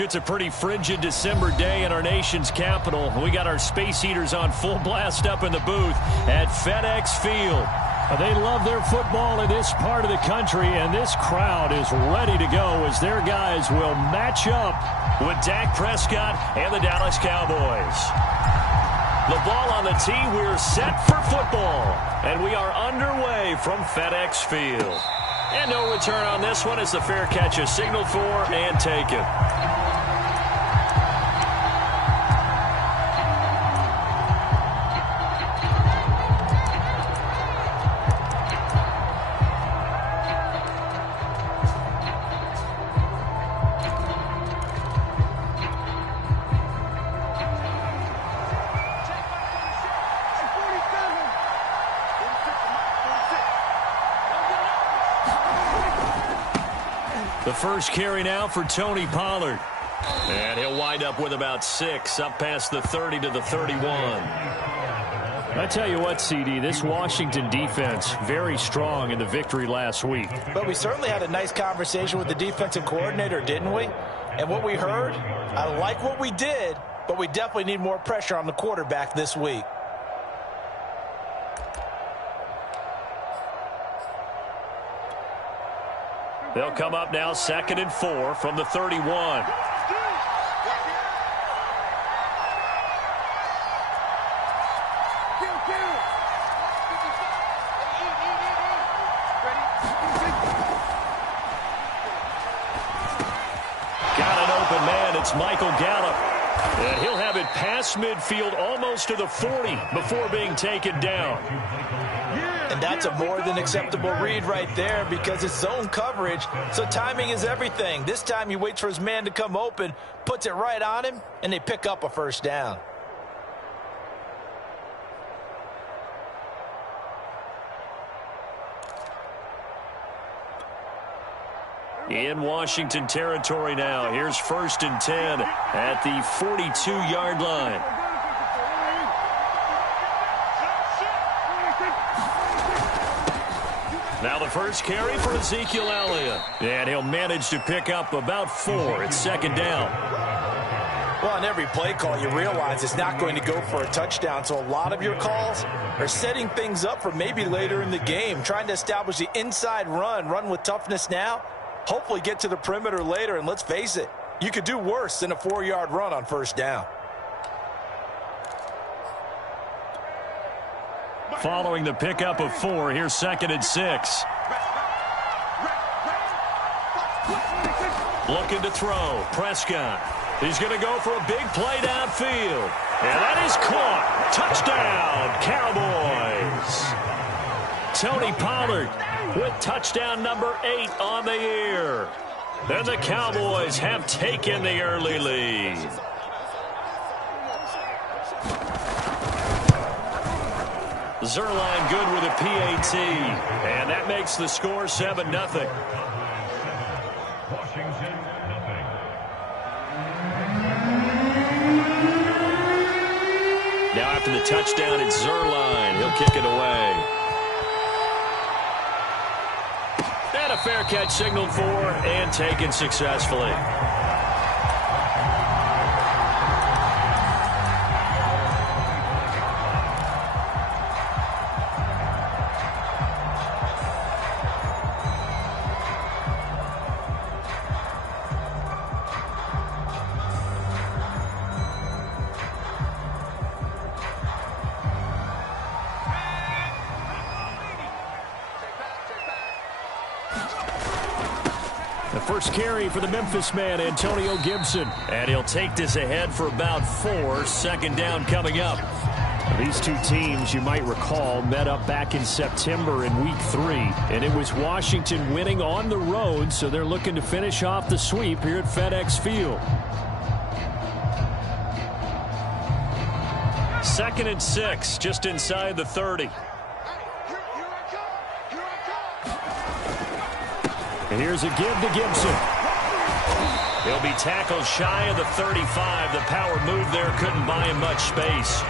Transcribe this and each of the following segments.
It's a pretty frigid December day in our nation's capital. We got our space heaters on full blast up in the booth at FedEx Field. They love their football in this part of the country, and this crowd is ready to go as their guys will match up with Dak Prescott and the Dallas Cowboys. The ball on the tee, we're set for football, and we are underway from FedEx Field. And no return on this one as the fair catch is signaled for and taken. The first carry now for Tony Pollard. And he'll wind up with about 6, up past the 30 to the 31. I tell you what, CD, this Washington defense, very strong in the victory last week. But we certainly had a nice conversation with the defensive coordinator, didn't we? And what we heard, I like what we did, but we definitely need more pressure on the quarterback this week. They'll come up now 2nd and 4 from the 31. Got an open man. It's Michael Gallup. And he'll have it past midfield almost to the 40 before being taken down. And that's a more than acceptable read right there because it's zone coverage, so timing is everything. This time he waits for his man to come open, puts it right on him, and they pick up a first down. In Washington territory now. Here's 1st and 10 at the 42-yard line. Now the first carry for Ezekiel Elliott. And he'll manage to pick up about 4. It's 2nd down. Well, on every play call, you realize it's not going to go for a touchdown. So a lot of your calls are setting things up for maybe later in the game, trying to establish the inside run with toughness now, hopefully get to the perimeter later. And let's face it, you could do worse than a 4-yard run on 1st down. Following the pickup of 4, here's 2nd and 6. Looking to throw. Prescott. He's going to go for a big play downfield. And that is caught. Touchdown, Cowboys. Tony Pollard with touchdown number 8 on the year. And the Cowboys have taken the early lead. Zerline good with a PAT. And that makes the score 7-0. Now after the touchdown, it's Zerline. He'll kick it away. And a fair catch signaled for and taken successfully. First carry for the Memphis man, Antonio Gibson. And he'll take this ahead for about 4. 2nd down coming up. These two teams, you might recall, met up back in September in Week 3. And it was Washington winning on the road, so they're looking to finish off the sweep here at FedEx Field. 2nd and 6, just inside the 30. And here's a give to Gibson. He'll be tackled shy of the 35. The power move there couldn't buy him much space.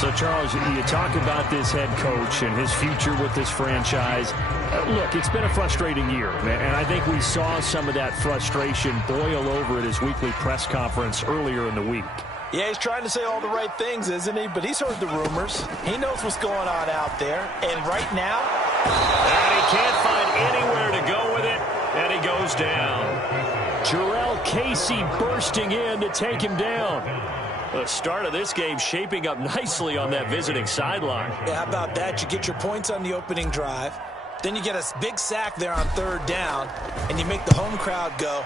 So, Charles, you talk about this head coach and his future with this franchise. Look, it's been a frustrating year, and I think we saw some of that frustration boil over at his weekly press conference earlier in the week. Yeah, he's trying to say all the right things, isn't he? But he's heard the rumors. He knows what's going on out there. And right now... And he can't find anywhere to go with it, and he goes down. Jarrell Casey bursting in to take him down. The start of this game shaping up nicely on that visiting sideline. Yeah, how about that? You get your points on the opening drive. Then you get a big sack there on third down, and you make the home crowd go.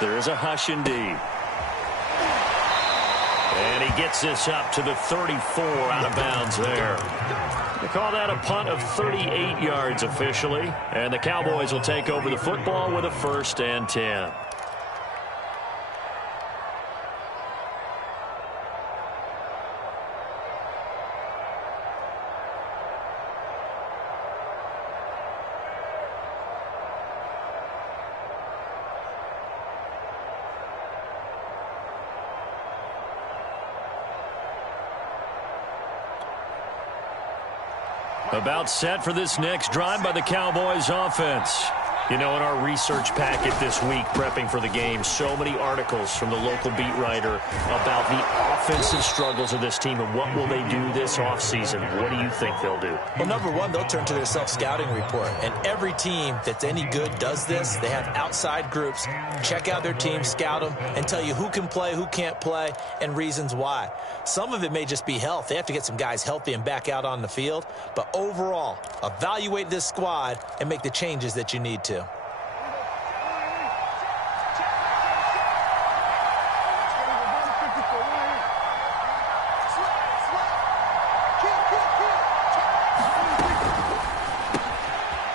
There is a hush indeed. And he gets this up to the 34 out of bounds there. They call that a punt of 38 yards officially. And the Cowboys will take over the football with a 1st and 10. About set for this next drive by the Cowboys offense. You know, in our research packet this week, prepping for the game, so many articles from the local beat writer about the offensive struggles of this team and what will they do this offseason. What do you think they'll do? Well, number one, they'll turn to their self-scouting report. And every team that's any good does this. They have outside groups, check out their team, scout them, and tell you who can play, who can't play, and reasons why. Some of it may just be health. They have to get some guys healthy and back out on the field. But overall, evaluate this squad and make the changes that you need to.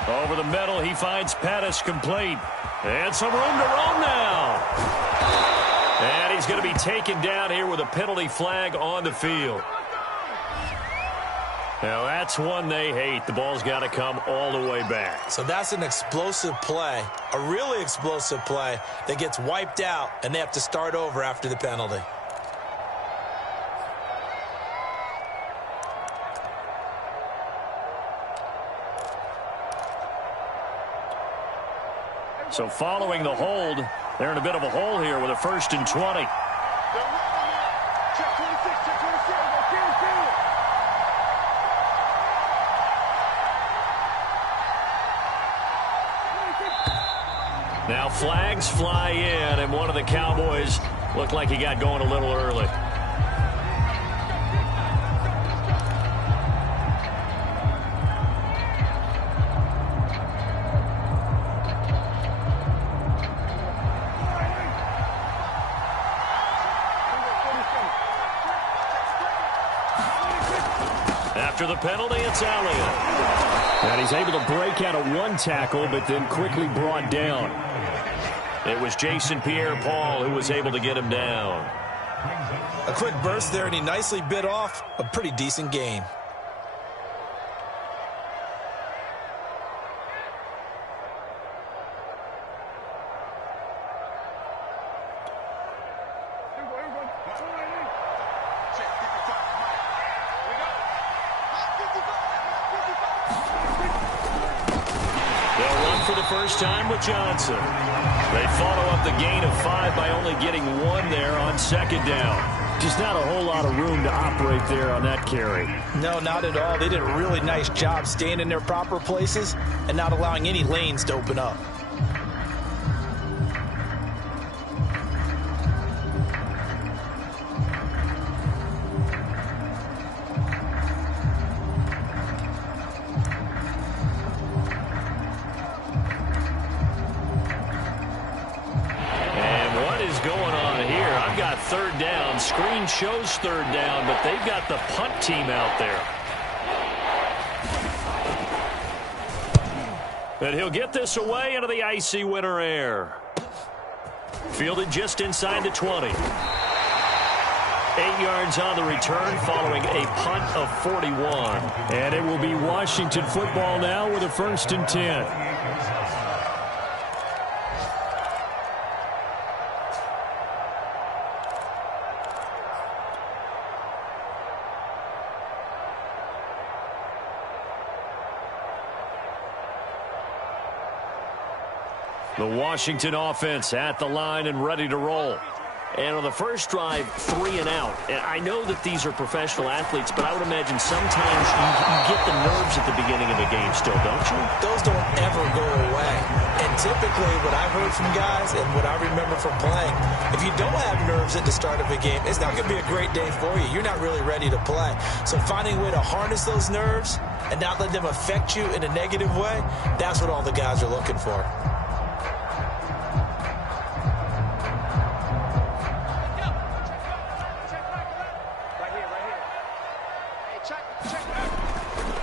Over the middle, he finds Pettis complete. And some room to roam now. And he's going to be taken down here with a penalty flag on the field. Now, that's one they hate. The ball's got to come all the way back. So that's an explosive play, a really explosive play that gets wiped out, and they have to start over after the penalty. So following the hold, they're in a bit of a hole here with a 1st and 20. Now flags fly in, and one of the Cowboys looked like he got going a little early. After the penalty, it's Elliott. And he's able to break out of one tackle, but then quickly brought down. It was Jason Pierre-Paul who was able to get him down. A quick burst there, and he nicely bit off a pretty decent gain. For the first time with Johnson. They follow up the gain of 5 by only getting 1 there on 2nd down. Just not a whole lot of room to operate there on that carry. No, not at all. They did a really nice job staying in their proper places and not allowing any lanes to open up. Third down. Screen shows 3rd down, but they've got the punt team out there. But he'll get this away into the icy winter air. Fielded just inside the 20. 8 yards on the return following a punt of 41. And it will be Washington football now with a 1st and 10. The Washington offense at the line and ready to roll. And on the first drive, 3 and out. And I know that these are professional athletes, but I would imagine sometimes you get the nerves at the beginning of a game still, don't you? Those don't ever go away. And typically what I've heard from guys and what I remember from playing, if you don't have nerves at the start of a game, it's not going to be a great day for you. You're not really ready to play. So finding a way to harness those nerves and not let them affect you in a negative way, that's what all the guys are looking for.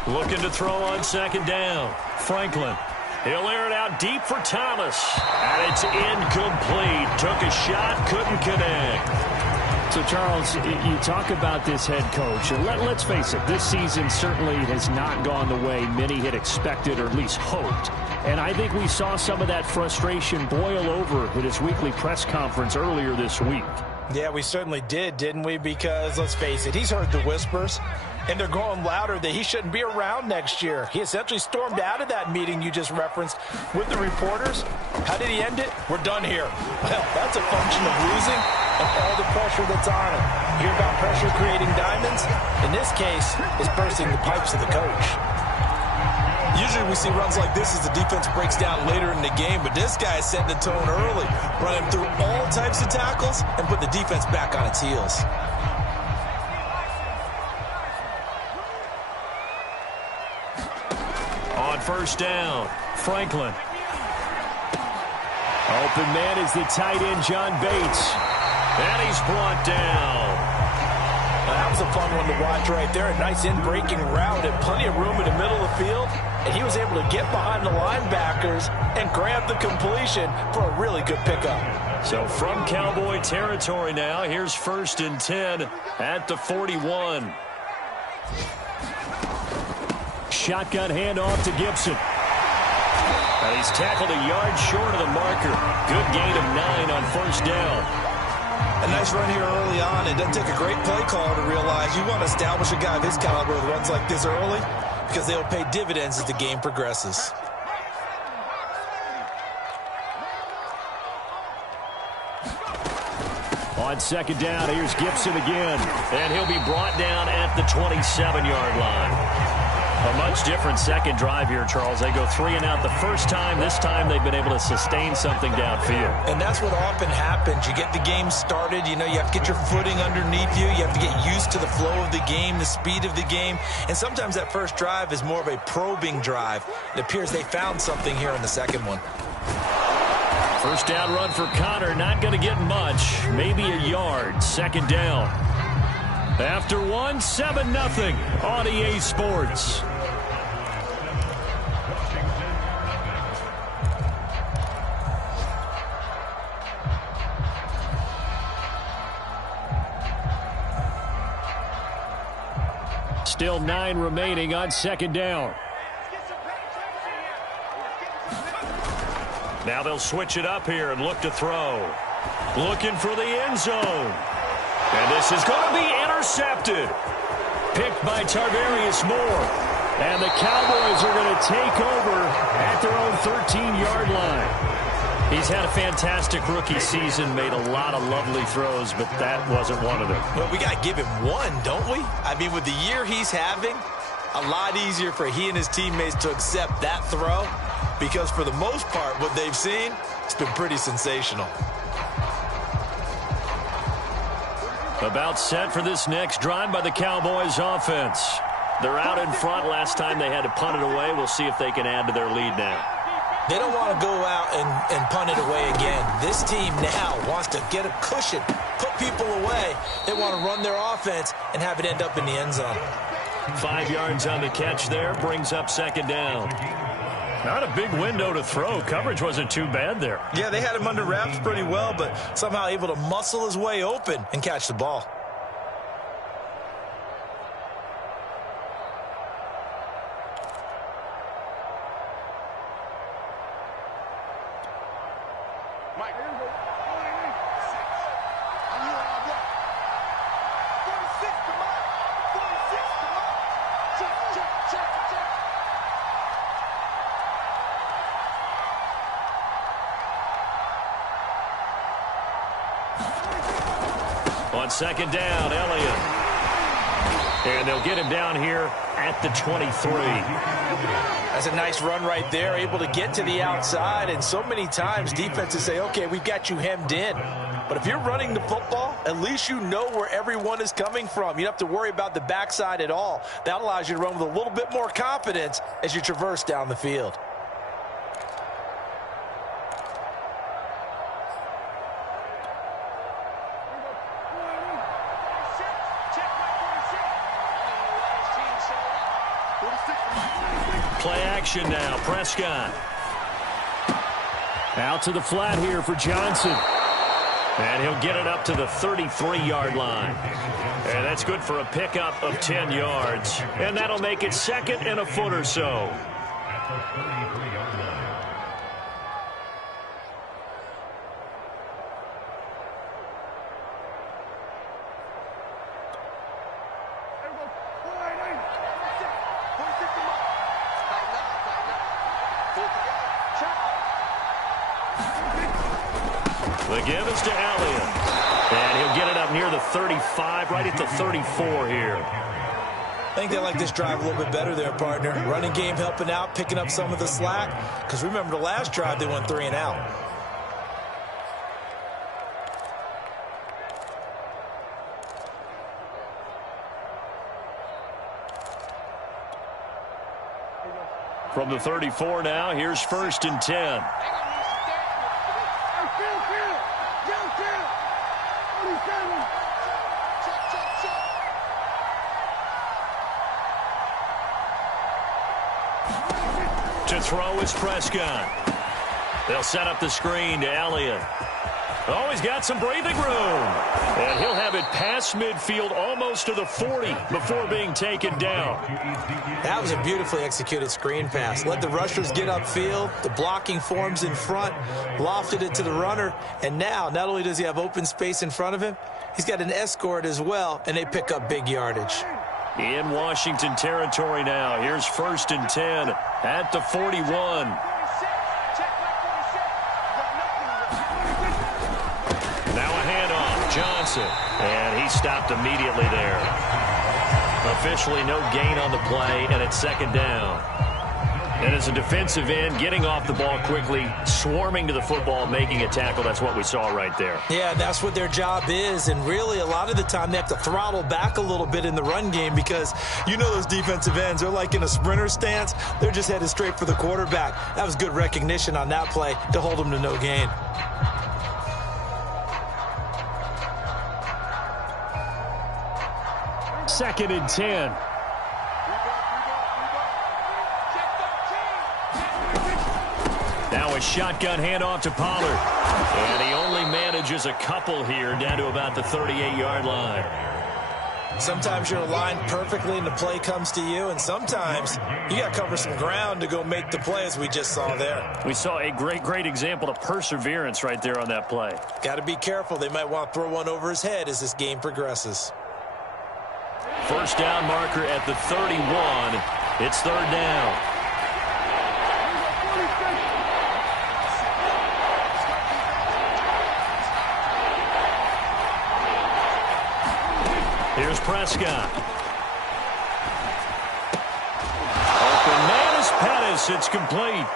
Looking to throw on second down. Franklin. He'll air it out deep for Thomas. And it's incomplete. Took a shot, couldn't connect. So, Charles, you talk about this head coach. And let's face it, this season certainly has not gone the way many had expected or at least hoped. And I think we saw some of that frustration boil over at his weekly press conference earlier this week. Yeah, we certainly did, didn't we? Because, let's face it, he's heard the whispers, and they're growing louder that he shouldn't be around next year. He essentially stormed out of that meeting you just referenced with the reporters. How did he end it? We're done here. Well, that's a function of losing and all the pressure that's on him. Hear about pressure creating diamonds? In this case, it's bursting the pipes of the coach. Usually we see runs like this as the defense breaks down later in the game, but this guy is setting the tone early, running through all types of tackles and put the defense back on its heels. On first down, Franklin. Open man is the tight end, John Bates. And he's brought down. That was a fun one to watch right there. A nice in-breaking route and plenty of room in the middle of the field. And he was able to get behind the linebackers and grab the completion for a really good pickup. So from Cowboy territory now, here's 1st and 10 at the 41. Shotgun handoff to Gibson. And he's tackled a yard short of the marker. Good gain of 9 on first down. A nice run here early on. It doesn't take a great play caller to realize you want to establish a guy of his caliber with runs like this early because they'll pay dividends as the game progresses. On second down, here's Gibson again. And he'll be brought down at the 27-yard line. A much different second drive here, Charles. They go 3 and out the first time. This time they've been able to sustain something downfield. And that's what often happens. You get the game started. You know, you have to get your footing underneath you. You have to get used to the flow of the game, the speed of the game. And sometimes that first drive is more of a probing drive. It appears they found something here in the second one. First down run for Connor. Not going to get much. Maybe a yard. Second down. After 1, 7-0 on EA Sports. Still 9 remaining on second down. Now they'll switch it up here and look to throw. Looking for the end zone. And this is going to be intercepted. Picked by Tarvarius Moore. And the Cowboys are going to take over at their own 13-yard line. He's had a fantastic rookie season, made a lot of lovely throws, but that wasn't one of them. Well, we got to give him one, don't we? I mean, with the year he's having, a lot easier for he and his teammates to accept that throw because for the most part, what they've seen, it's been pretty sensational. About set for this next drive by the Cowboys offense. They're out in front. Last time they had to punt it away. We'll see if they can add to their lead now. They don't want to go out and punt it away again. This team now wants to get a cushion, put people away. They want to run their offense and have it end up in the end zone. 5 yards on the catch there, brings up second down. Not a big window to throw. Coverage wasn't too bad there. Yeah, they had him under wraps pretty well, but somehow able to muscle his way open and catch the ball. On second down, Elliott. And they'll get him down here at the 23. That's a nice run right there, able to get to the outside. And so many times defenses say, okay, we've got you hemmed in. But if you're running the football, at least you know where everyone is coming from. You don't have to worry about the backside at all. That allows you to run with a little bit more confidence as you traverse down the field. Play action now, Prescott. Out to the flat here for Johnson. And he'll get it up to the 33-yard line. And that's good for a pickup of 10 yards. And that'll make it second and a foot or so. The give is to Elliott. And he'll get it up near the 35, right at the 34 here. I think they like this drive a little bit better there, partner. Running game helping out, picking up some of the slack. Because remember the last drive, they went 3 and out. From the 34 now, here's 1st and 10. To throw is Prescott. They'll set up the screen to Elliott. Oh, he's got some breathing room. And he'll have it past midfield almost to the 40 before being taken down. That was a beautifully executed screen pass. Let the rushers get upfield. The blocking forms in front. Lofted it to the runner. And now, not only does he have open space in front of him, he's got an escort as well, and they pick up big yardage. In Washington territory now. Here's 1st and 10 at the 41. Now a handoff, Johnson. And he stopped immediately there. Officially no gain on the play, and it's 2nd down. And as a defensive end, getting off the ball quickly, swarming to the football, making a tackle, that's what we saw right there. Yeah, that's what their job is. And really, a lot of the time, they have to throttle back a little bit in the run game because you know those defensive ends, they're like in a sprinter stance. They're just headed straight for the quarterback. That was good recognition on that play to hold them to no gain. Second and 10. Now a shotgun handoff to Pollard. And he only manages a couple here down to about the 38-yard line. Sometimes you're aligned perfectly and the play comes to you, and sometimes you got to cover some ground to go make the play, as we just saw there. We saw a great example of perseverance right there on that play. Got to be careful. They might want to throw one over his head as this game progresses. 1st down marker at the 31. It's 3rd down. Here's Prescott. Open man is Pettis. It's complete.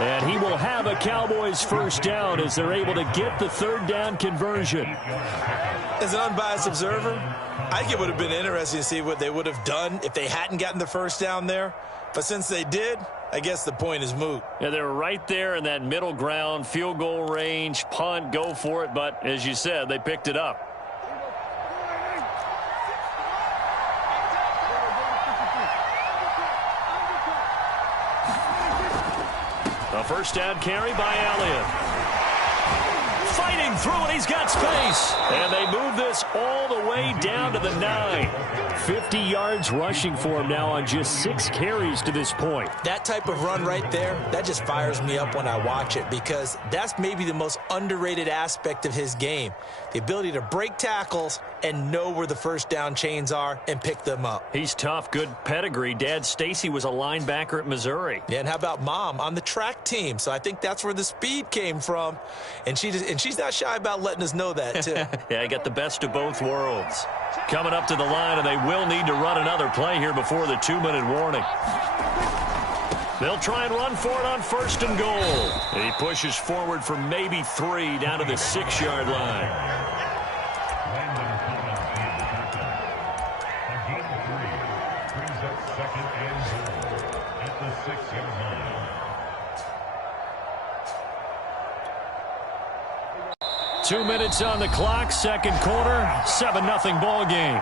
And he will have a Cowboys 1st down as they're able to get the 3rd down conversion. As an unbiased observer, I think it would have been interesting to see what they would have done if they hadn't gotten the 1st down there. But since they did, I guess the point is moot. Yeah, they were right there in that middle ground, field goal range, punt, go for it. But as you said, they picked it up. A 1st down carry by Elliott. Fighting through it, he's got space. And they move this all the way down to the 9. 50 yards rushing for him now on just 6 carries to this point. That type of run right there, that just fires me up when I watch it because that's maybe the most underrated aspect of his game. The ability to break tackles and know where the 1st down chains are and pick them up. He's tough, good pedigree. Dad Stacy was a linebacker at Missouri. Yeah, and how about Mom on the track team? So I think that's where the speed came from. And she's not shy about letting us know that, too. Yeah, I got the best of of both worlds. Coming up to the line, and they will need to run another play here before the 2-minute warning. They'll try and run for it on 1st and goal. And he pushes forward for maybe 3 down to the 6-yard line. 2 minutes on the clock, second quarter, 7-0 ball game.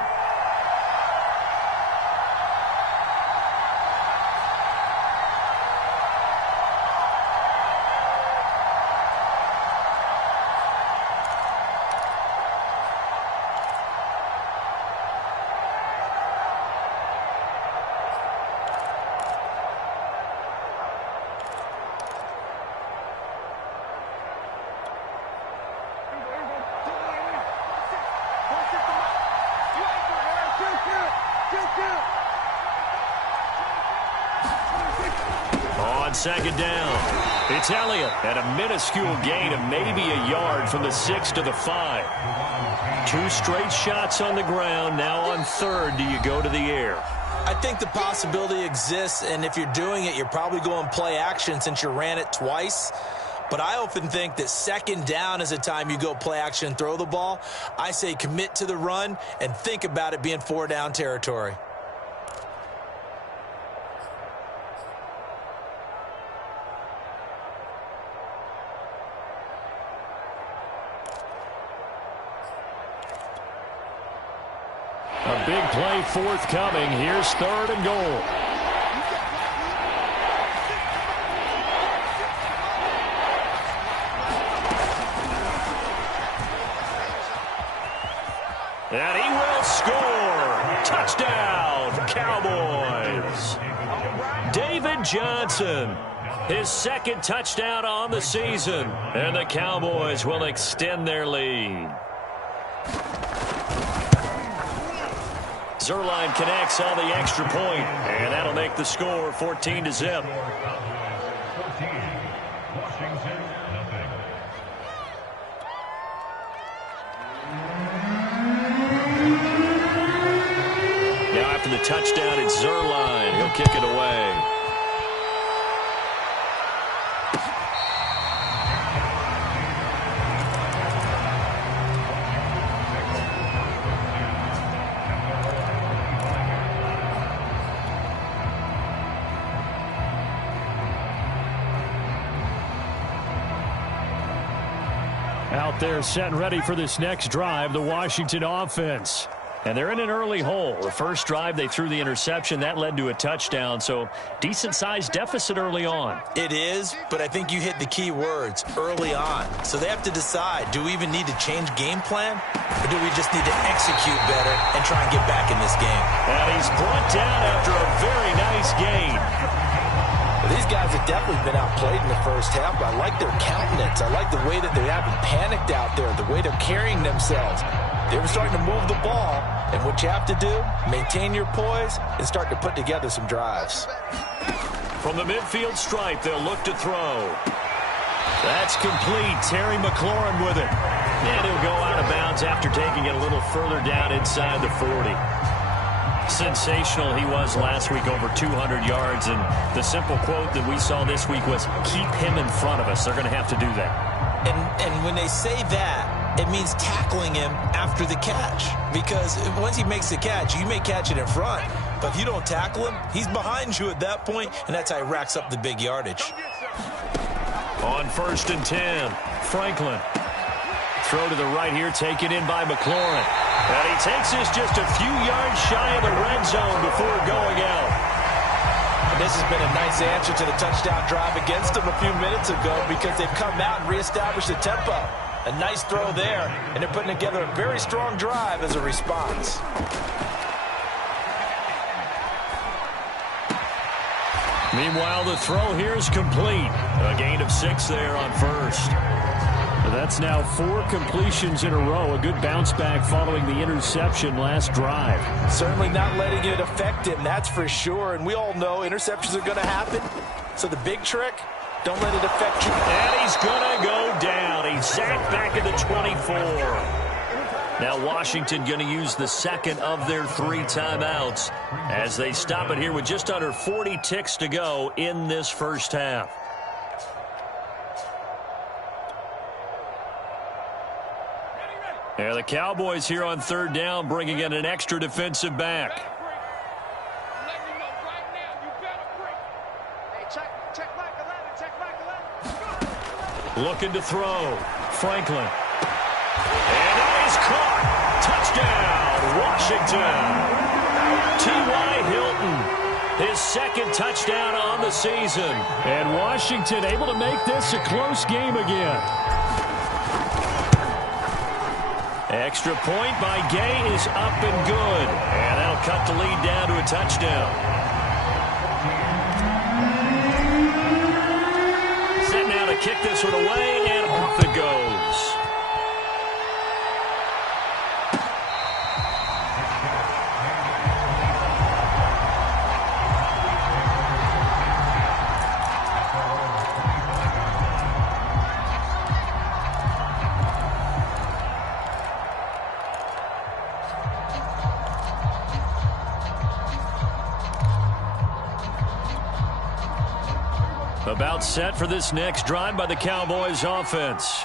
On second down, it's Elliott at a minuscule gain of maybe a yard from the 6 to the 5. 2 straight shots on the ground. Now on 3rd, do you go to the air? I think the possibility exists, and if you're doing it, you're probably going play action since you ran it twice. But I often think that 2nd down is a time you go play action and throw the ball. I say commit to the run and think about it being 4-down territory. A big play forthcoming. Here's 3rd and goal. And he will score. Touchdown, Cowboys. David Johnson, his 2nd touchdown on the season. And the Cowboys will extend their lead. Zerline connects on the extra point, and that'll make the score 14-0. Now after the touchdown, it's Zerline. He'll kick it away. Out there set and ready for this next drive, the Washington offense. And they're in an early hole. The first drive, they threw the interception. That led to a touchdown, so decent-sized deficit early on. It is, but I think you hit the key words, early on. So they have to decide, do we even need to change game plan, or do we just need to execute better and try and get back in this game? And he's brought down after a very nice gain. These guys have definitely been outplayed in the first half, but I like their countenance. I like the way that they haven't panicked out there, the way they're carrying themselves. They were starting to move the ball, and what you have to do, maintain your poise and start to put together some drives. From the midfield stripe, they'll look to throw. That's complete. Terry McLaurin with it. And he'll go out of bounds after taking it a little further down inside the 40. Sensational he was last week, over 200 yards, and the simple quote that we saw this week was, keep him in front of us. They're going to have to do that. And when they say that, it means tackling him after the catch, because once he makes the catch, you may catch it in front, but if you don't tackle him, he's behind you at that point, and that's how he racks up the big yardage. On 1st and 10, Franklin. Throw to the right here, taken in by McLaurin. And he takes this just a few yards shy of the red zone before going out. And this has been a nice answer to the touchdown drive against them a few minutes ago, because they've come out and reestablished the tempo. A nice throw there, and they're putting together a very strong drive as a response. Meanwhile, the throw here is complete. A gain of 6 there on 1st. That's now 4 completions in a row. A good bounce back following the interception last drive. Certainly not letting it affect him, that's for sure. And we all know interceptions are going to happen. So the big trick, don't let it affect you. And he's going to go down. He's sacked back at the 24. Now Washington going to use the second of their 3 timeouts as they stop it here with just under 40 ticks to go in this first half. And the Cowboys here on 3rd down bringing in an extra defensive back. Looking to throw. Franklin. And that is caught. Touchdown, Washington. T.Y. Hilton, his 2nd touchdown on the season. And Washington able to make this a close game again. Extra point by Gay is up and good. And that'll cut the lead down to a touchdown. Set now to kick this one away, and off it goes. About set for this next drive by the Cowboys offense.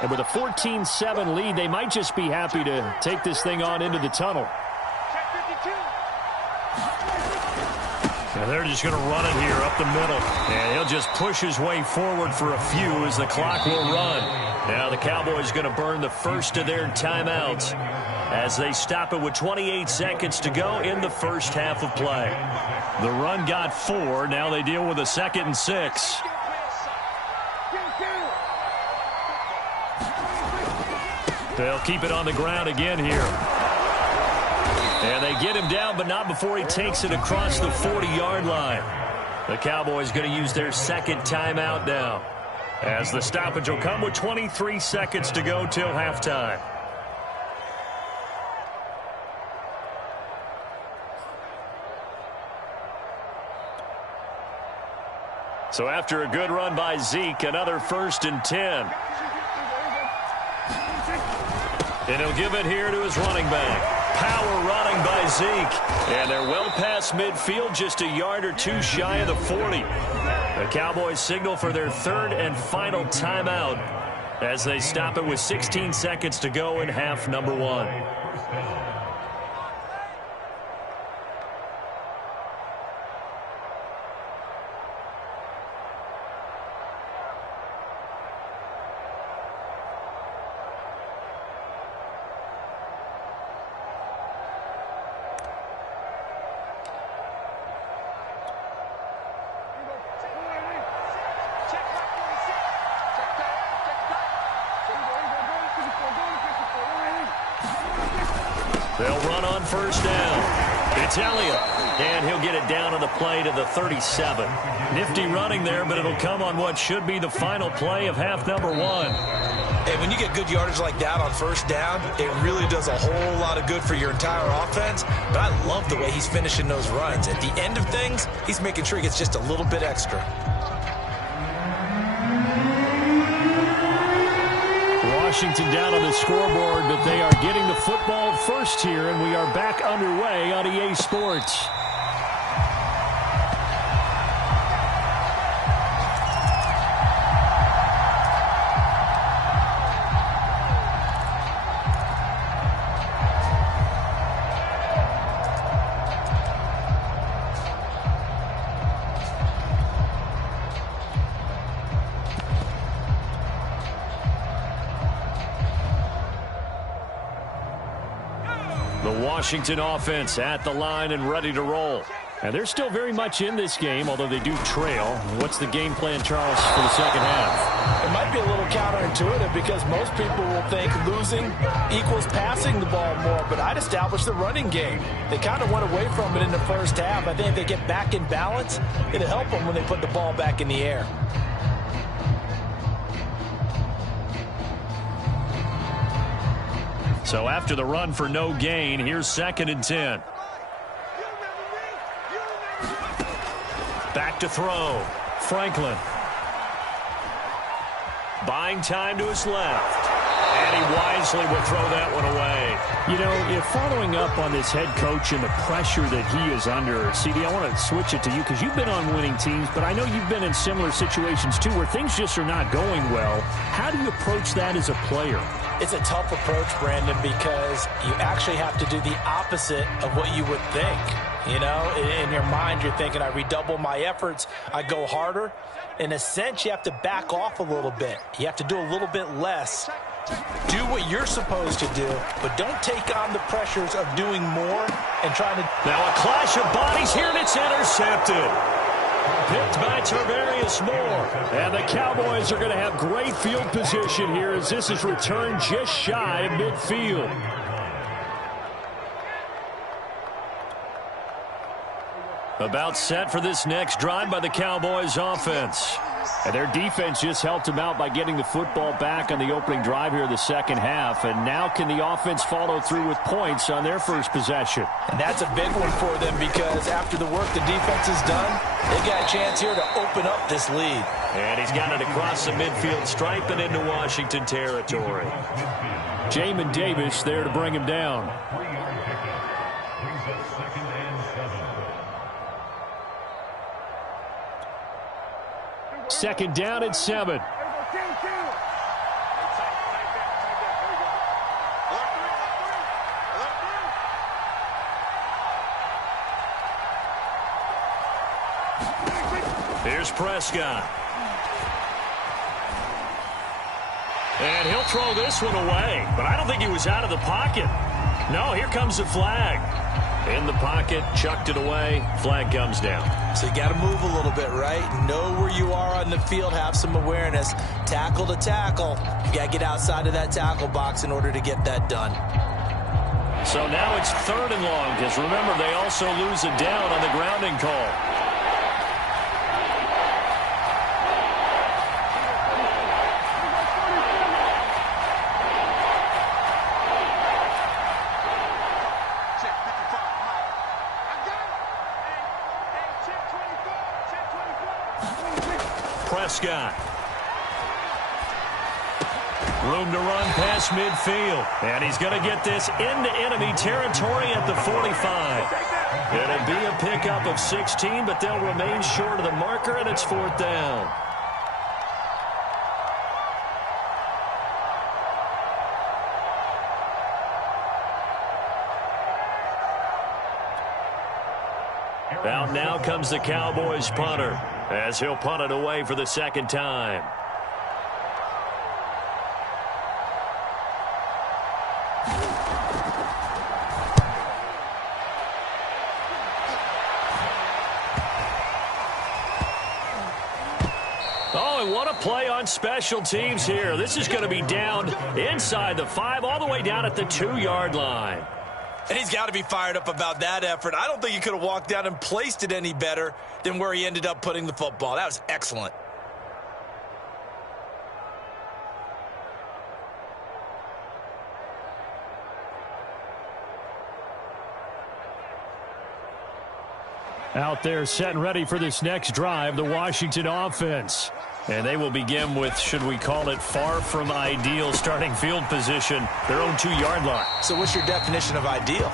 And with a 14-7 lead, they might just be happy to take this thing on into the tunnel. And they're just going to run it here up the middle. And he'll just push his way forward for a few as the clock will run. Now the Cowboys going to burn the first of their timeouts as they stop it with 28 seconds to go in the first half of play. The run got 4. Now they deal with a 2nd and 6. They'll keep it on the ground again here. And they get him down, but not before he takes it across the 40-yard line. The Cowboys going to use their 2nd timeout now, as the stoppage will come with 23 seconds to go till halftime. So after a good run by Zeke, another 1st and 10. And he'll give it here to his running back. Power running by Zeke. And they're well past midfield, just a yard or 2 shy of the 40. The Cowboys signal for their 3rd and final timeout as they stop it with 16 seconds to go in half number 1. They'll run on 1st down. It's Elliott, and he'll get it down on the play to the 37. Nifty running there, but it'll come on what should be the final play of half number 1. And when you get good yardage like that on 1st down, it really does a whole lot of good for your entire offense. But I love the way he's finishing those runs. At the end of things, he's making sure he gets just a little bit extra. Washington down on the scoreboard, but they are getting the football first here, and we are back underway on EA Sports. Washington offense at the line and ready to roll. And they're still very much in this game, although they do trail. What's the game plan, Charles, for the second half? It might be a little counterintuitive because most people will think losing equals passing the ball more, but I'd establish the running game. They kind of went away from it in the first half. I think if they get back in balance, it'll help them when they put the ball back in the air. So after the run for no gain, here's 2nd and 10. Back to throw. Franklin. Buying time to his left. And he wisely will throw that one away. You know, if following up on this head coach and the pressure that he is under, CD, I want to switch it to you because you've been on winning teams, but I know you've been in similar situations too where things just are not going well. How do you approach that as a player? It's a tough approach, Brandon, because you actually have to do the opposite of what you would think. You know, in your mind, you're thinking, I redouble my efforts, I go harder. In a sense, you have to back off a little bit. You have to do a little bit less. Do what you're supposed to do, but don't take on the pressures of doing more and trying to... Now a clash of bodies here, and it's intercepted. Picked by Tarvarius Moore. And the Cowboys are going to have great field position here as this is returned just shy of midfield. About set for this next drive by the Cowboys offense. And their defense just helped them out by getting the football back on the opening drive here in the second half. And now can the offense follow through with points on their first possession? And that's a big one for them because after the work the defense has done, they got a chance here to open up this lead. And he's got it across the midfield stripe and into Washington territory. Jamin Davis there to bring him down. Second down and 7. Here's Prescott. And he'll throw this one away, but I don't think he was out of the pocket. No, here comes the flag. In the pocket, chucked it away, flag comes down. So you got to move a little bit, right? Know where you are on the field, have some awareness. Tackle to tackle. You got to get outside of that tackle box in order to get that done. So now it's 3rd and long, because remember, they also lose a down on the grounding call. Prescott. Room to run past midfield. And he's going to get this into enemy territory at the 45. It'll be a pickup of 16, but they'll remain short of the marker, and it's 4th down. Out now comes the Cowboys punter, as he'll punt it away for the second time. Oh, and what a play on special teams here. This is going to be down inside the 5, all the way down at the 2-yard line. And he's got to be fired up about that effort. I don't think he could have walked down and placed it any better than where he ended up putting the football. That was excellent. Out there set and ready for this next drive, the Washington offense. And they will begin with, should we call it, far from ideal starting field position, their own 2-yard line. So what's your definition of ideal?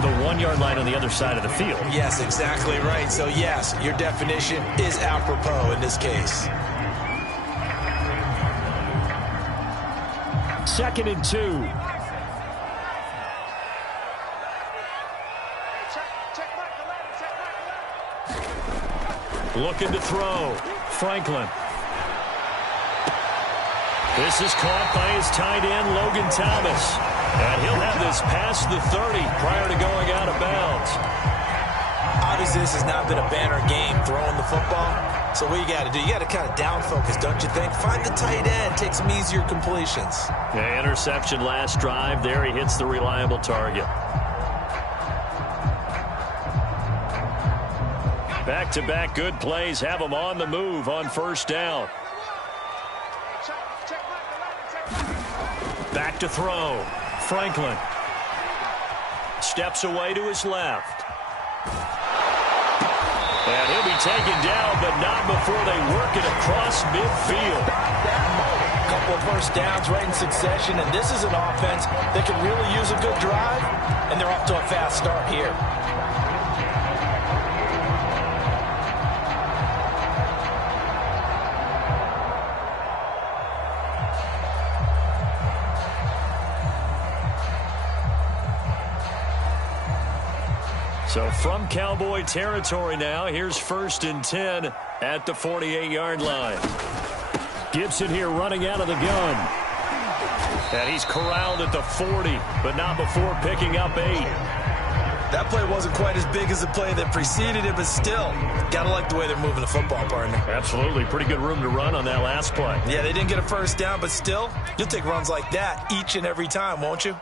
The 1-yard line on the other side of the field. Yes, exactly right. So, yes, your definition is apropos in this case. 2nd and 2. Looking to throw. Franklin. This is caught by his tight end, Logan Thomas. And he'll have this past the 30 prior to going out of bounds. Obviously, this has not been a banner game throwing the football. So what you got to do, you got to kind of down focus, don't you think? Find the tight end, take some easier completions. Yeah, interception last drive. There he hits the reliable target. Back-to-back good plays have them on the move on 1st down. Back to throw. Franklin. Steps away to his left. And he'll be taken down, but not before they work it across midfield. Couple couple of first downs right in succession, and this is an offense that can really use a good drive, and they're off to a fast start here. So from Cowboy territory now, here's 1st and 10 at the 48-yard line. Gibson here running out of the gun. And he's corralled at the 40, but not before picking up 8. That play wasn't quite as big as the play that preceded it, but still, got to like the way they're moving the football, partner. Absolutely. Pretty good room to run on that last play. Yeah, they didn't get a first down, but still, you'll take runs like that each and every time, won't you?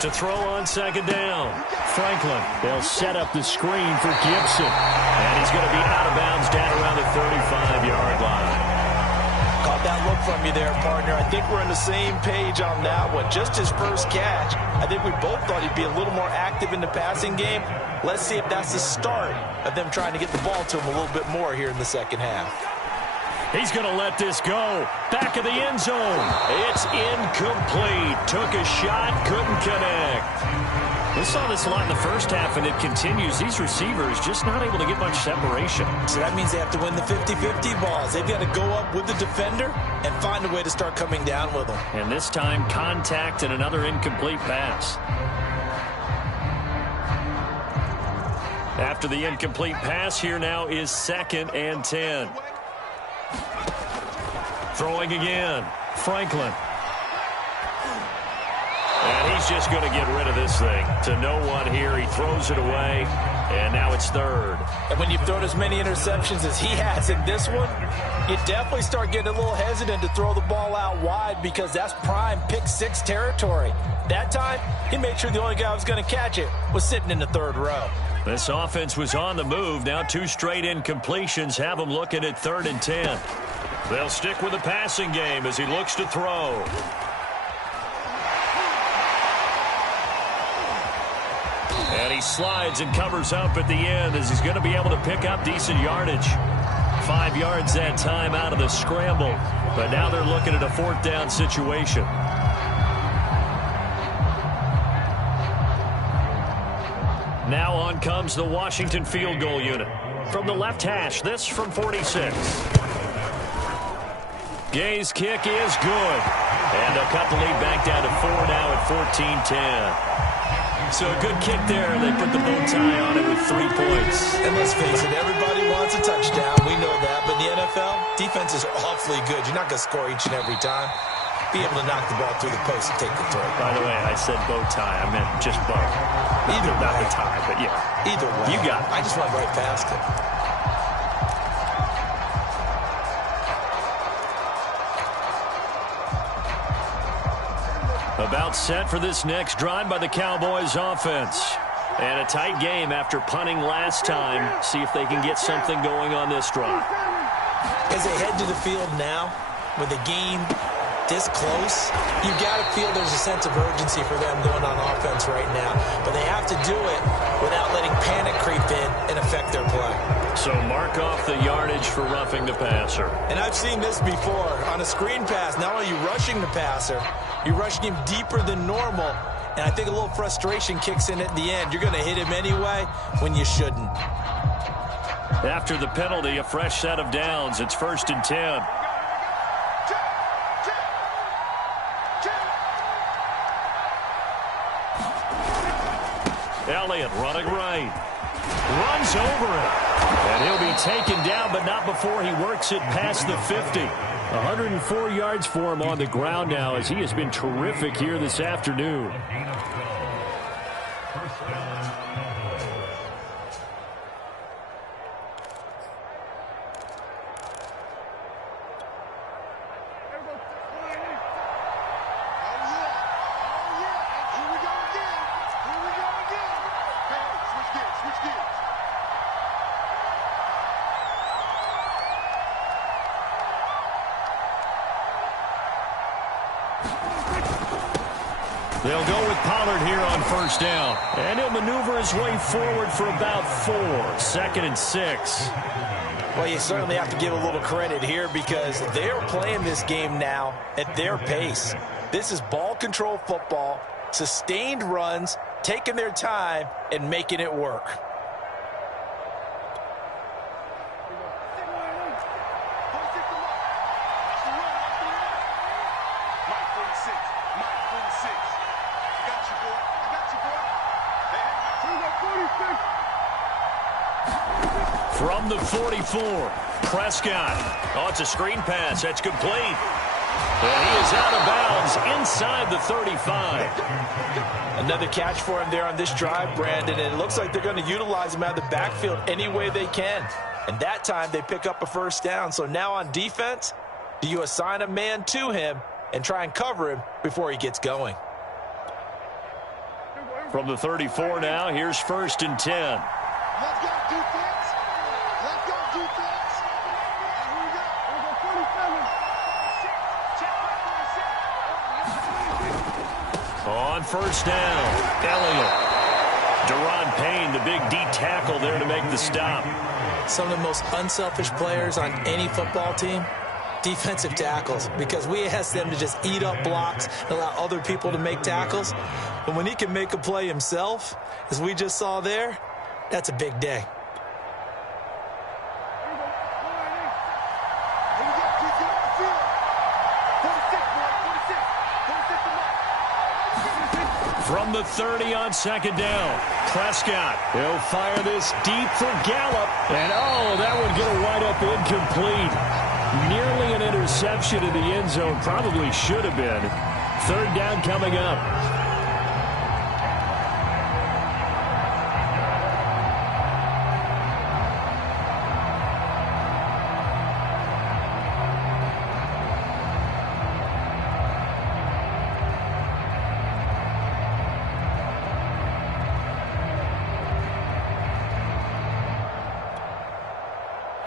To throw on 2nd down. Franklin, they'll set up the screen for Gibson. And he's going to be out of bounds down around the 35-yard line. Caught that look from you there, partner. I think we're on the same page on that one. Just his first catch, I think we both thought he'd be a little more active in the passing game. Let's see if that's the start of them trying to get the ball to him a little bit more here in the second half. He's going to let this go. Back of the end zone. It's incomplete. Took a shot, couldn't connect. We saw this a lot in the first half, and it continues. These receivers just not able to get much separation. So that means they have to win the 50-50 balls. They've got to go up with the defender and find a way to start coming down with them. And this time, contact and another incomplete pass. After the incomplete pass, here now is 2nd and 10. Throwing again. Franklin. And he's just going to get rid of this thing. To no one here. He throws it away. And now it's 3rd. And when you've thrown as many interceptions as he has in this one, you definitely start getting a little hesitant to throw the ball out wide because that's prime pick 6 territory. That time, he made sure the only guy who was going to catch it was sitting in the 3rd row. This offense was on the move. Now 2 straight incompletions have him looking at 3rd and 10. They'll stick with the passing game as he looks to throw. And he slides and covers up at the end as he's going to be able to pick up decent yardage. 5 yards that time out of the scramble. But now they're looking at a 4th down situation. Now on comes the Washington field goal unit. From the left hash, this from 46. Gay's kick is good. And they'll cut the lead back down to 4 now at 14-10. So a good kick there. They put the bow tie on it with 3 points. And let's face it, everybody wants a touchdown. We know that. But in the NFL, defense is awfully good. You're not going to score each and every time. Be able to knock the ball through the post and take the throw. By the way, I said bow tie. I meant just bow. Either not way. the tie, but yeah. Either way. You got it. I just went right past it. About set for this next drive by the Cowboys offense. And a tight game after punting last time. See if they can get something going on this drive. As they head to the field now, with the game this close, you got to feel there's a sense of urgency for them going on offense right now. But they have to do it without letting panic creep in and affect their play. So mark off the yardage for roughing the passer. And I've seen this before. On a screen pass, not only are you rushing the passer, you're rushing him deeper than normal. And I think a little frustration kicks in at the end. You're going to hit him anyway when you shouldn't. After the penalty, a fresh set of downs. It's 1st and 10. Elliott running right. Runs over it. And he'll be taken down, but not before he works it past the 50. 104 yards for him on the ground now as he has been terrific here this afternoon. They'll go with Pollard here on 1st down. And he'll maneuver his way forward for about 4. 2nd and 6. Well, you certainly have to give a little credit here because they're playing this game now at their pace. This is ball control football, sustained runs, taking their time and making it work. From the 44, Prescott. Oh, it's a screen pass. That's complete. And he is out of bounds inside the 35. Another catch for him there on this drive, Brandon, and it looks like they're going to utilize him out of the backfield any way they can. And that time they pick up a first down. So now on defense, do you assign a man to him and try and cover him before he gets going? From the 34 now, here's 1st and 10. Let's go, defense. Let's go, defense. And here we go. Here we go, 47. On 1st down, Elliott. Deron Payne, the big D tackle there to make the stop. Some of the most unselfish players on any football team, defensive tackles, because we ask them to just eat up blocks and allow other people to make tackles. But when he can make a play himself, as we just saw there, that's a big day. From the 30 on 2nd down, Prescott. He'll fire this deep for Gallup. And, oh, that one going to wind up incomplete. Nearly an interception in the end zone. Probably should have been. 3rd down coming up.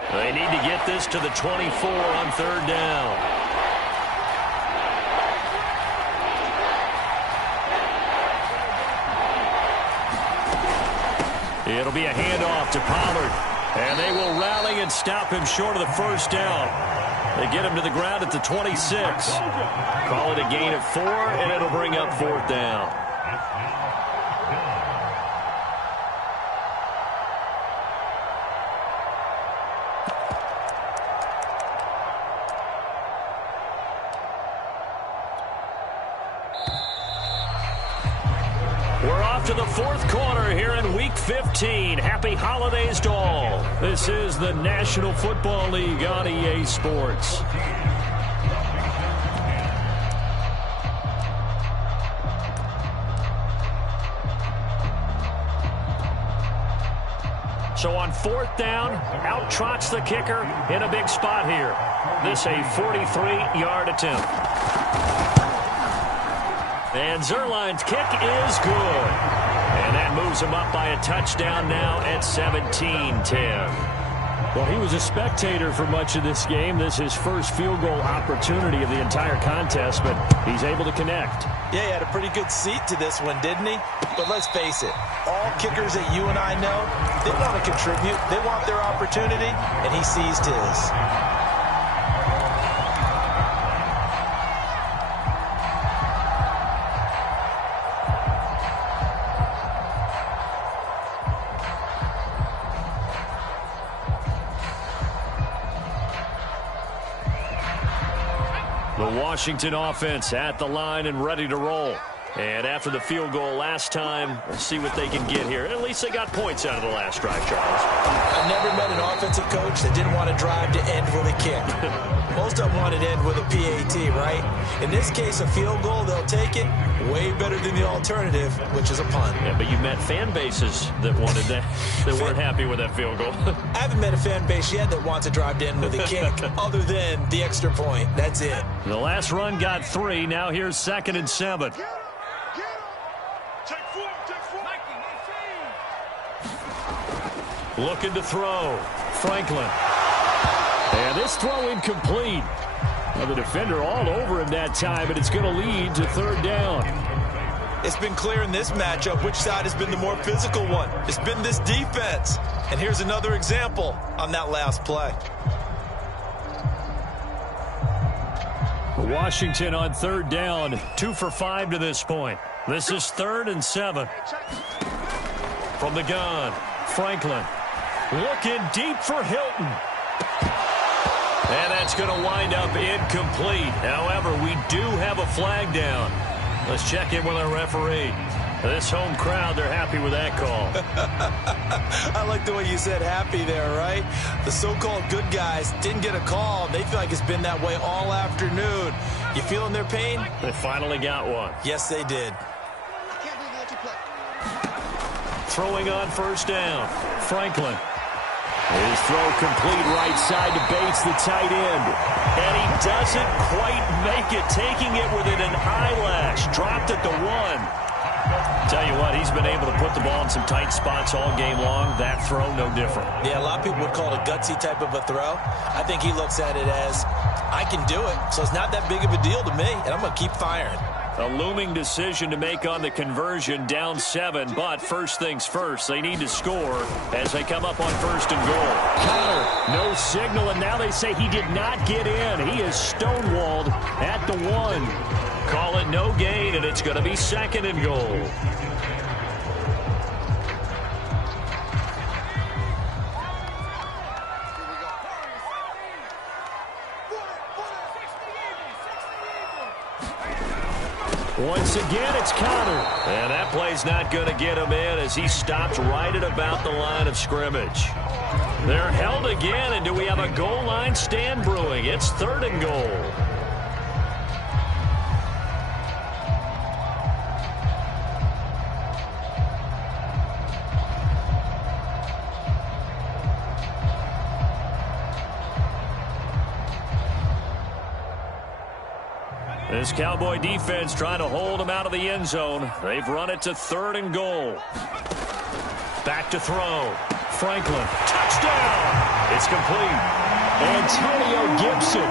They need to get this to the 24 on 3rd down. It'll be a handoff to Pollard. And they will rally and stop him short of the 1st down. They get him to the ground at the 26. Call it a gain of 4, and it'll bring up 4th down. We're off to the 4th quarter here in Week 15. Happy holidays to all. This is the National Football League on EA Sports. So on 4th down, out trots the kicker in a big spot here. This a 43-yard attempt. And Zerline's kick is good. And that moves him up by a touchdown now at 17-10. Well, he was a spectator for much of this game. This is his first field goal opportunity of the entire contest, but he's able to connect. Yeah, he had a pretty good seat to this one, didn't he? But let's face it, all kickers that you and I know, they want to contribute. They want their opportunity, and he seized his. The Washington offense at the line and ready to roll. And after the field goal last time, we'll see what they can get here. At least they got points out of the last drive, Charles. I've never met an offensive coach that didn't want to drive to end with a kick. Most of them want it to end with a PAT, right? In this case, a field goal, they'll take it. Way better than the alternative, which is a punt. Yeah, but you met fan bases that wanted that, that weren't happy with that field goal. I haven't met a fan base yet that wants to drive to end with a kick other than the extra point. That's it. The last run got 3. Now here's 2nd and 7. Looking to throw. Franklin. And this throw incomplete. Well, the defender all over him that time, and it's going to lead to 3rd down. It's been clear in this matchup which side has been the more physical one. It's been this defense. And here's another example on that last play. Washington on third down, 2 for 5 to this point. This is 3rd and 7. From the gun, Franklin looking deep for Hilton. And that's going to wind up incomplete. However, we do have a flag down. Let's check in with our referee. This home crowd, they're happy with that call. I like the way you said happy there, right? The so-called good guys didn't get a call. They feel like it's been that way all afternoon. You feeling their pain? They finally got one. Yes, they did. Throwing on first down, Franklin. His throw complete right side to Bates, the tight end. And he doesn't quite make it, taking it within an eyelash. Dropped it to 1. Tell you what, he's been able to put the ball in some tight spots all game long. That throw, no different. Yeah, a lot of people would call it a gutsy type of a throw. I think he looks at it as, I can do it, so it's not that big of a deal to me, and I'm going to keep firing. A looming decision to make on the conversion, down 7, but first things first, they need to score as they come up on 1st and goal. Connor, no signal, and now they say he did not get in. He is stonewalled at the 1. Call it no gain, and it's going to be 2nd and goal. Once again, it's Connor. And that play's not going to get him in as he stopped right at about the line of scrimmage. They're held again, and do we have a goal line stand brewing? It's 3rd and goal. This Cowboy defense trying to hold him out of the end zone. They've run it to 3rd and goal. Back to throw. Franklin. Touchdown! It's complete. Antonio Gibson.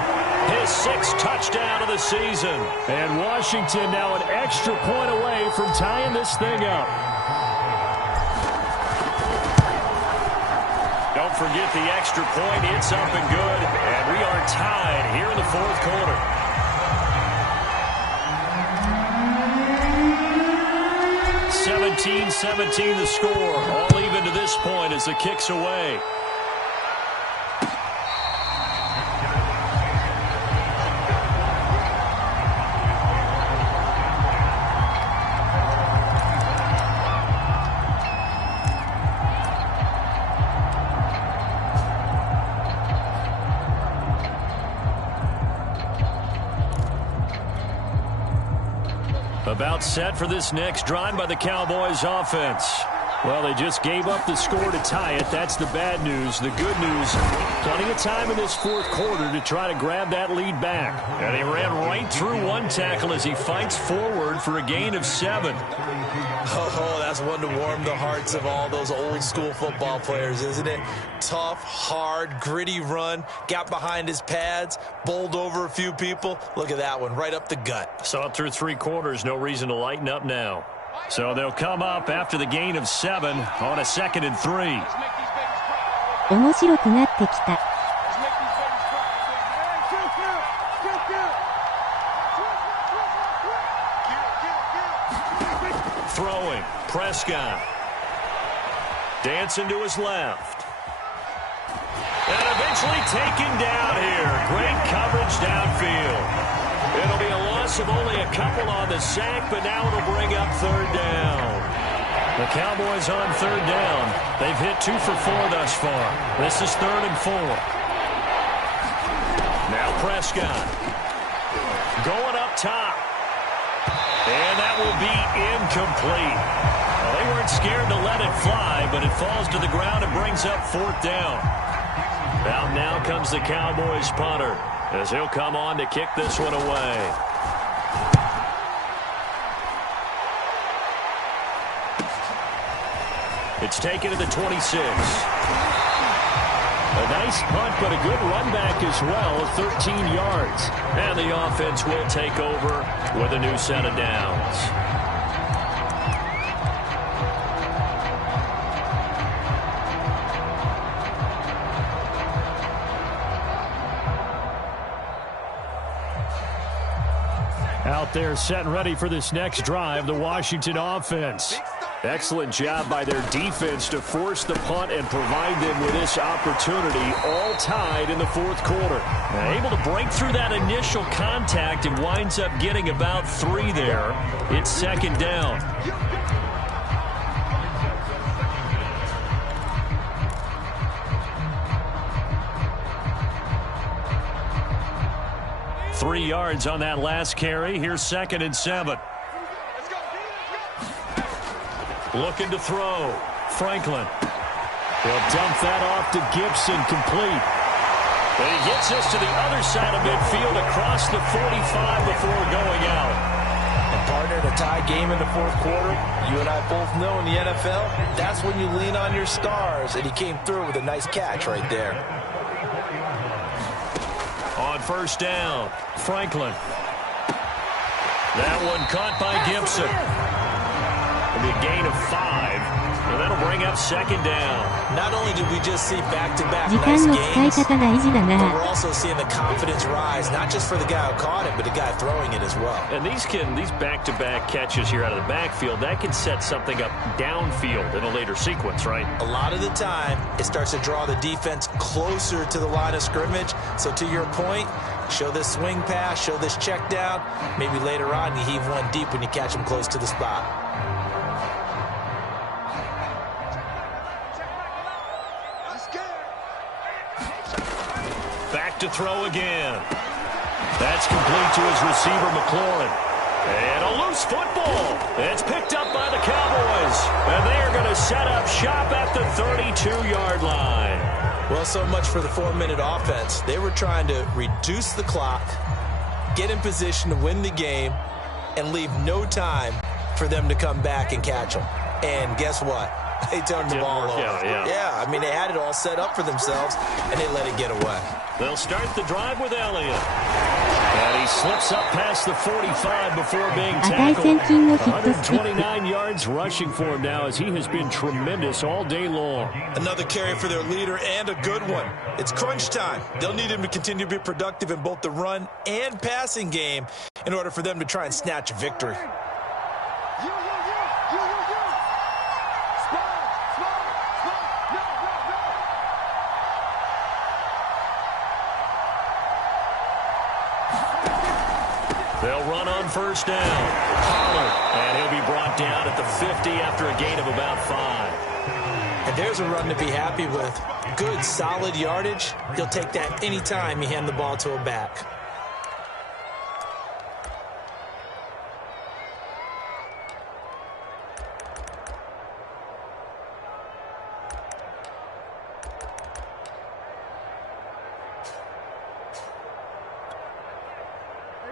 His 6th touchdown of the season. And Washington now an extra point away from tying this thing up. Don't forget the extra point. It's up and good. And we are tied here in the 4th quarter. 17-17 the score. All even to this point as the kick's away. About set for this next drive by the Cowboys offense. Well, they just gave up the score to tie it. That's the bad news. The good news, plenty of time in this 4th quarter to try to grab that lead back. And he ran right through one tackle as he fights forward for a gain of 7. Oh, that's one to warm the hearts of all those old school football players, isn't it? Tough, hard, gritty run, got behind his pads, bowled over a few people. Look at that one, right up the gut. Saw it through 3 quarters, no reason to lighten up now. So they'll come up after the gain of 7 on a 2nd and 3. 面白くなってきた。Throwing, Prescott. Dancing to his left. And eventually taken down here. Great coverage downfield. It'll be a loss of only a couple on the sack, but now it'll bring up 3rd down. The Cowboys on 3rd down. They've hit 2 for 4 thus far. This is 3rd and 4. Now Prescott. Going up top. And that will be incomplete. Well, they weren't scared to let it fly, but it falls to the ground and brings up 4th down. Out now comes the Cowboys punter as he'll come on to kick this one away. It's taken to the 26. A nice punt, but a good run back as well, 13 yards. And the offense will take over with a new set of downs. there setting ready for this next drive, the Washington offense. Excellent job by their defense to force the punt and provide them with this opportunity, all tied in the fourth quarter. Able to break through that initial contact and winds up getting about 3 there. It's second down. Three yards on that last carry. Here's 2nd and 7. Looking to throw. Franklin. He'll dump that off to Gibson, complete. But he gets us to the other side of midfield across the 45 before going out. And partner, in a tie game in the fourth quarter, you and I both know in the NFL, that's when you lean on your stars, and he came through with a nice catch right there. On first down, Franklin. That one caught by Gibson. It'll be a gain of 5, and that'll bring up second down. Not only did we just see back-to-back 時 nice 間の使い gains, 方大事だ but な。 we're also seeing the confidence rise, not just for the guy who caught it, but the guy throwing it as well. And these back-to-back catches here out of the backfield, that can set something up downfield in a later sequence, right? A lot of the time, it starts to draw the defense closer to the line of scrimmage. So to your point, show this swing pass, show this check down. Maybe later on you heave one deep when you catch him close to the spot. Back to throw again. That's complete to his receiver, McLaurin. And a loose football. It's picked up by the Cowboys. And they are going to set up shop at the 32-yard line. Well, so much for the 4-minute offense. They were trying to reduce the clock, get in position to win the game, and leave no time for them to come back and catch them. And guess what? They turned the ball over. Yeah, I mean, they had it all set up for themselves, and they let it get away. They'll start the drive with Elliott. And he slips up past the 45 before being tackled. 129 yards rushing for him now as he has been tremendous all day long. Another carry for their leader and a good one. It's crunch time. They'll need him to continue to be productive in both the run and passing game in order for them to try and snatch a victory. They'll run on first down. Pollard, and he'll be brought down at the 50 after a gain of about 5. And there's a run to be happy with. Good, solid yardage. He'll take that anytime you hand the ball to a back.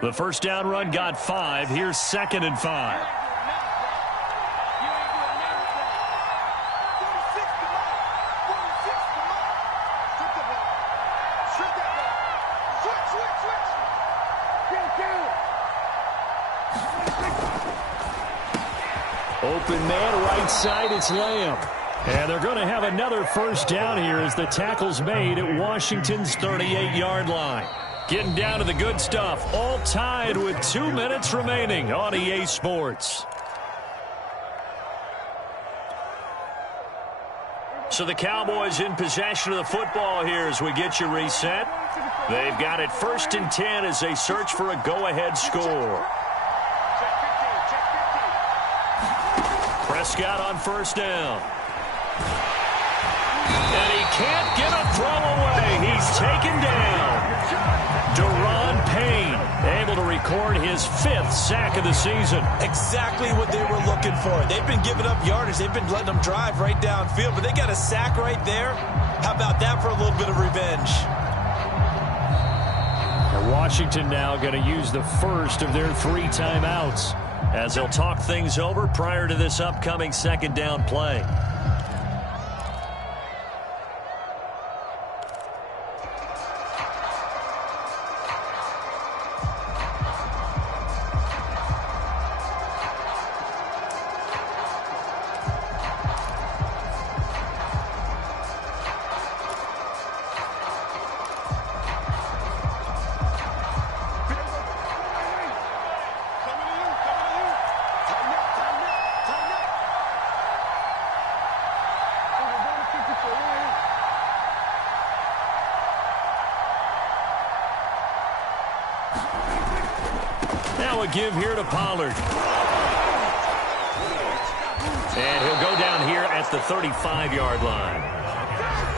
The first down run got 5. Here's 2nd and 5. Open man right side, it's Lamb. And they're going to have another first down here as the tackle's made at Washington's 38-yard line. Getting down to the good stuff, all tied with 2 minutes remaining on EA Sports. So the Cowboys in possession of the football here as we get you reset. They've got it 1st and 10 as they search for a go-ahead score. Prescott on first down. And he can't get a throw away. He's taken down. Deron Payne able to record his 5th sack of the season. Exactly what they were looking for. They've been giving up yardage. They've been letting them drive right downfield, but they got a sack right there. How about that for a little bit of revenge? And Washington now going to use the first of their 3 timeouts as they'll talk things over prior to this upcoming 2nd down play. a give here to Pollard. And he'll go down here at the 35-yard line.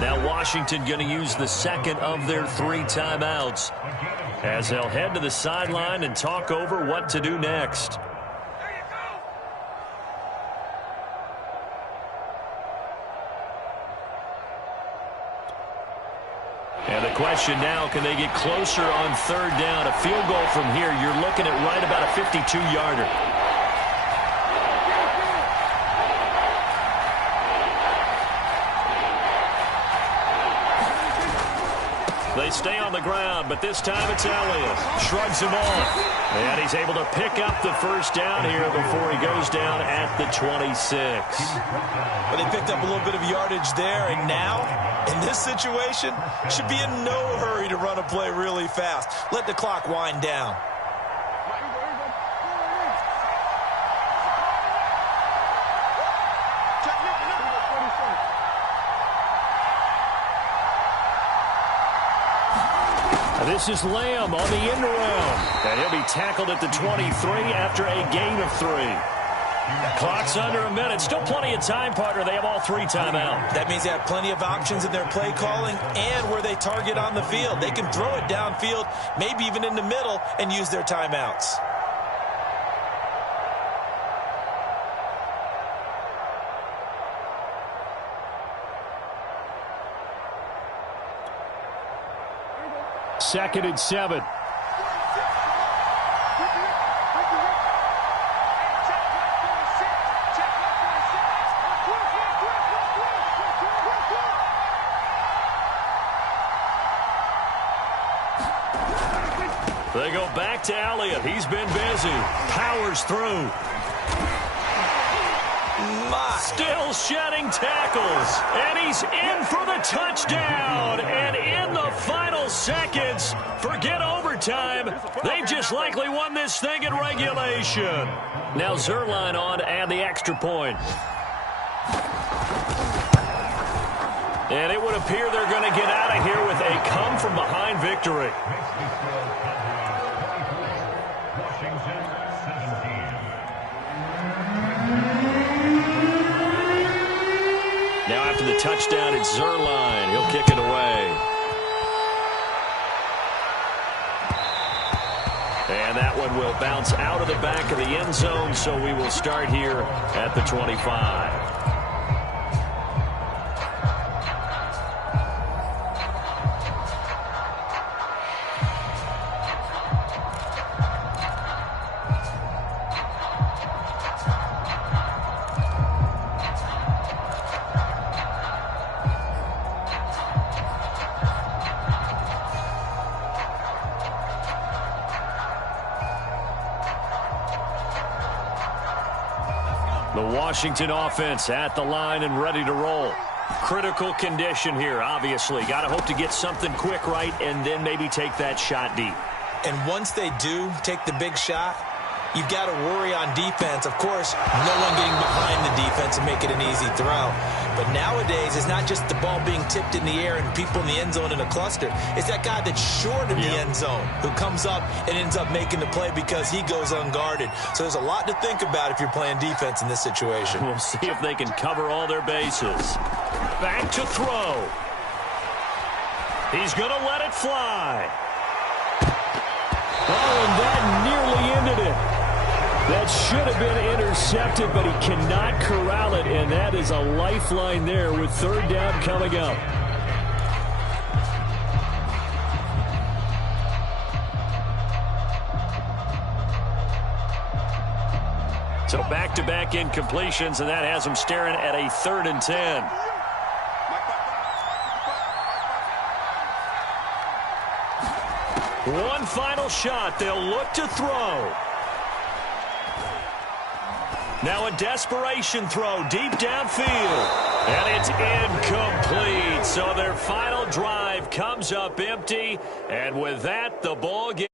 Now Washington going to use the second of their 3 timeouts as they'll head to the sideline and talk over what to do next. And the question now, can they get closer on 3rd down? A field goal from here, you're looking at right about a 52-yarder. They stay on the ground, but this time it's Elliott. Shrugs him off. And he's able to pick up the 1st down here before he goes down at the 26. Well, they picked up a little bit of yardage there, and now, in this situation, should be in no hurry to run a play really fast. Let the clock wind down. This is Lamb on the end around. And he'll be tackled at the 23 after a gain of 3. Clock's under a minute. Still plenty of time, partner. They have all 3 timeouts. That means they have plenty of options in their play calling and where they target on the field. They can throw it downfield, maybe even in the middle, and use their timeouts. Second and 7. They go back to Elliott. He's been busy. Powers through. Still shedding tackles. And he's in for the touchdown. And in the final seconds, forget overtime. They've just likely won this thing in regulation. Now Zuerlein on to add the extra point. And it would appear they're going to get out of here with a come-from-behind victory. Now after the touchdown, it's Zuerlein. He'll kick it away. And that one will bounce out of the back of the end zone, so we will start here at the 25. The Washington offense at the line and ready to roll. Critical condition here, obviously. Got to hope to get something quick right and then maybe take that shot deep. And once they do take the big shot, you've got to worry on defense. Of course, no one getting behind the defense and make it an easy throw. But nowadays, it's not just the ball being tipped in the air and people in the end zone in a cluster. It's that guy that's short of the end zone who comes up and ends up making the play because he goes unguarded. So there's a lot to think about if you're playing defense in this situation. We'll see if they can cover all their bases. Back to throw. He's going to let it fly. Oh, and that nearly ended it. That should have been intercepted, but he cannot corral it, and that is a lifeline there with 3rd down coming up. So back-to-back incompletions, and that has him staring at a 3rd and 10. One final shot. They'll look to throw. Now a desperation throw deep downfield. And it's incomplete. So their final drive comes up empty. And with that, the ball game.